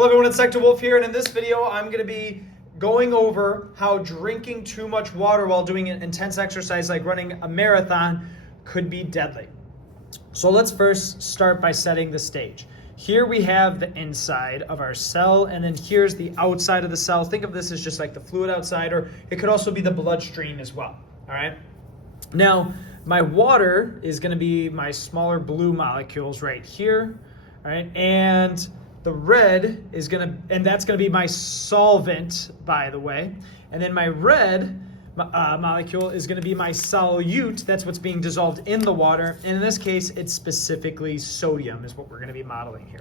Hello everyone, it's Dr. Wolfe here, and in this video I'm going to be going over how drinking too much water while doing an intense exercise like running a marathon could be deadly. So let's first start by setting the stage. Here we have the inside of our cell, and then here's the outside of the cell. Think of this as just like the fluid outside, or it could also be the bloodstream as well, all right? Now, my water is going to be my smaller blue molecules right here, all right? And the red is that's going to be my solvent, by the way. And then my red molecule is going to be my solute. That's what's being dissolved in the water. And in this case, it's specifically sodium is what we're going to be modeling here.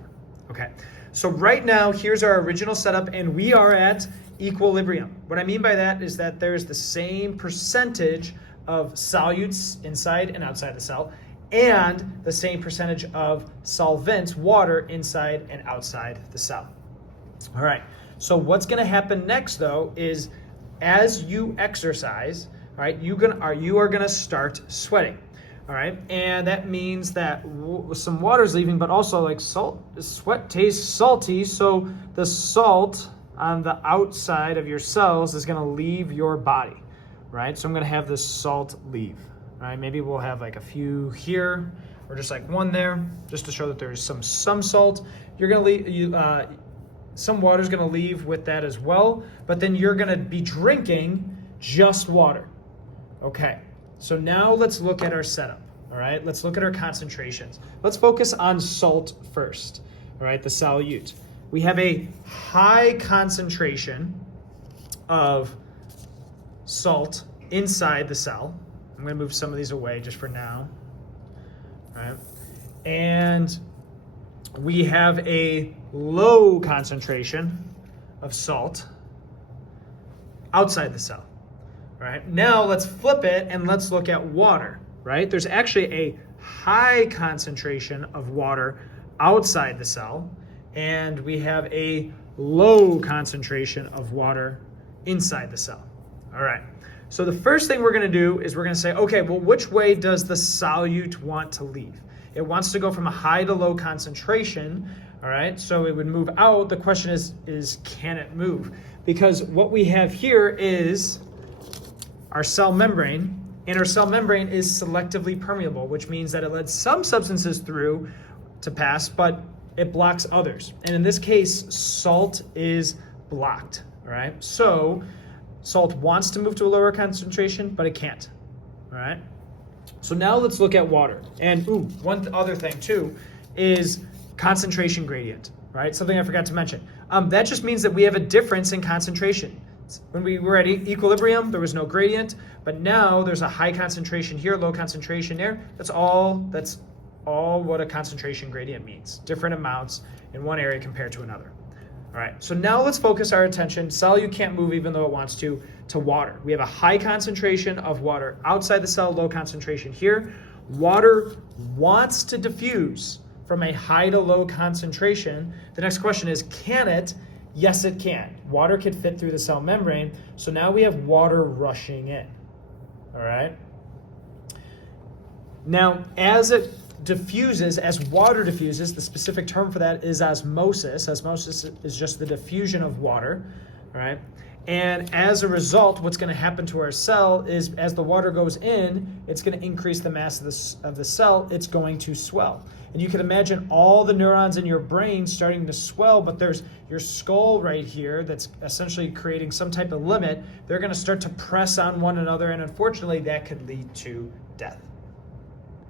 Okay, so right now, here's our original setup, and we are at equilibrium. What I mean by that is that there's the same percentage of solutes inside and outside the cell, and the same percentage of solvents, water, inside and outside the cell. All right, so what's going to happen next, though, is as you exercise, all right, you are going to start sweating, all right? And that means that some water's leaving, but also like sweat tastes salty, so the salt on the outside of your cells is going to leave your body, right? So I'm going to have this salt leave. All right, maybe we'll have like a few here, or just like one there, just to show that there's some salt. You're gonna leave, some water's gonna leave with that as well, but then you're gonna be drinking just water. Okay, so now let's look at our setup. All right, let's look at our concentrations. Let's focus on salt first. All right, the solute. We have a high concentration of salt inside the cell. I'm going to move some of these away just for now. All right. And we have a low concentration of salt outside the cell. All right. Now let's flip it and let's look at water, right? There's actually a high concentration of water outside the cell, and we have a low concentration of water inside the cell. All right. So the first thing we're going to do is we're going to say, okay, well, which way does the solute want to leave? It wants to go from a high to low concentration, all right? So it would move out. The question is can it move? Because what we have here is our cell membrane, and our cell membrane is selectively permeable, which means that it lets some substances through to pass, but it blocks others. And in this case, salt is blocked, all right? So salt wants to move to a lower concentration, but it can't, all right? So now let's look at water. And one other thing too is concentration gradient, right? Something I forgot to mention. That just means that we have a difference in concentration. When we were at equilibrium, there was no gradient, but now there's a high concentration here, low concentration there. That's all what a concentration gradient means. Different amounts in one area compared to another. All right, so now let's focus our attention. Solute can't move even though it wants to water. We have a high concentration of water outside the cell, low concentration here. Water wants to diffuse from a high to low concentration. The next question is, can it? Yes, it can. Water can fit through the cell membrane, so now we have water rushing in, all right? Now, as water diffuses, the specific term for that is osmosis. Osmosis is just the diffusion of water, all right? And as a result, what's going to happen to our cell is as the water goes in, it's going to increase the mass of the cell. It's going to swell. And you can imagine all the neurons in your brain starting to swell, but there's your skull right here that's essentially creating some type of limit. They're going to start to press on one another, and unfortunately, that could lead to death.